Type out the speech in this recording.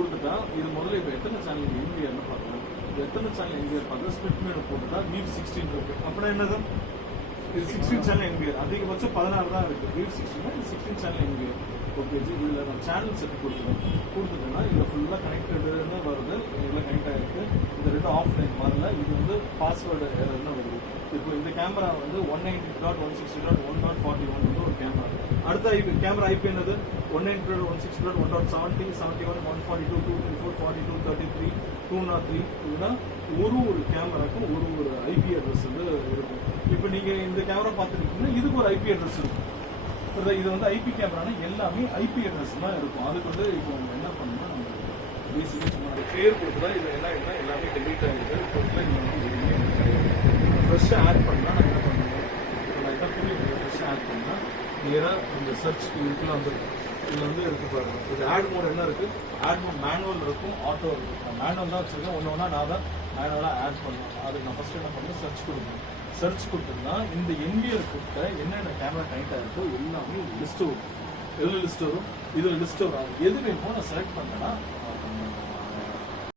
கொடுத்துட்டா இது முதல்ல இப்போ எத்தனை சேனல் எம்பிஆர்னு பார்க்கலாம். இது எத்தனை சேனல் எம்பிஆர் பார்க்கலாம். ஸ்பிளிட் மெனு போட்டுட்டா வீவ் 16 இருக்கு. அப்படின்னா என்னது, இது 16 சேனல் எம்பிஆர். அதிகபட்சம் 16 தான் இருக்கு. வீவ் 16 இது 16 சேனல் எம்பிஆர். ஓகே ஜி, இதில் நான் சேனல் செட் கொடுத்துட்டேன்னா இதில் ஃபுல்லாக கனெக்டடுன்னு வருது. இதில் கனெக்ட் ஆகிருக்கு. இந்த ரெண்டு ஆஃப்லைன் வரல. இது வந்து பாஸ்வேர்டு எரர்னு வருது. இப்போ இந்த கேமரா வந்து 190.160.1.41 வந்து ஒரு கேமரா. அடுத்த கேமரா ஐபி என்னது 190.160.1.70, 71, 142, 234, 42, 33, 203. இதுதான் ஒரு கேமராக்கும் ஒரு ஐபி அட்ரஸ் வந்து இருக்கும். இப்போ நீங்கள் இந்த கேமரா பார்த்துருக்கீங்கன்னா இதுக்கு ஒரு ஐபி அட்ரஸ் இருக்கும். இது வந்து ஐபி கேமரானா எல்லாமே ஐபி அட்ரஸ் தான் இருக்கும். அதுக்கு வந்து இப்போ நம்ம என்ன பண்ணணும்னா நம்ம பேசிக்காக சும்மா பேர் கொடுத்துட்டா இது என்ன எல்லாமே டெலிட் ஆகிடுது. இப்போ ஃப்ரெஷ்ஷாக ஆட் பண்ணால் நான் என்ன பண்ணுவேன், இப்போ நான் இதான் புரியுது. ஃப்ரெஷ்ஷாக ஆட் பண்ணால் நேராக இந்த சர்ச் இதுக்குள்ள வந்துருக்கும். இதில் வந்து எடுத்து பாருங்க. இது ஆட் மோட் என்ன இருக்குது, ஆட் மோட் மேனுவல் இருக்கும், ஆட்டோ இருக்கும். நான் மேனுவல் தான் வச்சுருக்கேன். ஒன்று நான் தான் மேனுவலாக ஆட் பண்ணுவேன். அதுக்கு நான் ஃபஸ்ட்டு என்ன பண்ணுவேன், சர்ச் கொடுப்பேன். சர்ச் கொடுத்தோம்னா இந்த எம்பிஆர் கிட்ட என்னென்ன கேமரா கனெக்ட் ஆகிருக்கோ எல்லாமே லிஸ்ட் வரும். எதில் லிஸ்ட் வரும், இதில் லிஸ்ட் வரும். எது வேணுமோ நான் செலக்ட் பண்ணேன்னா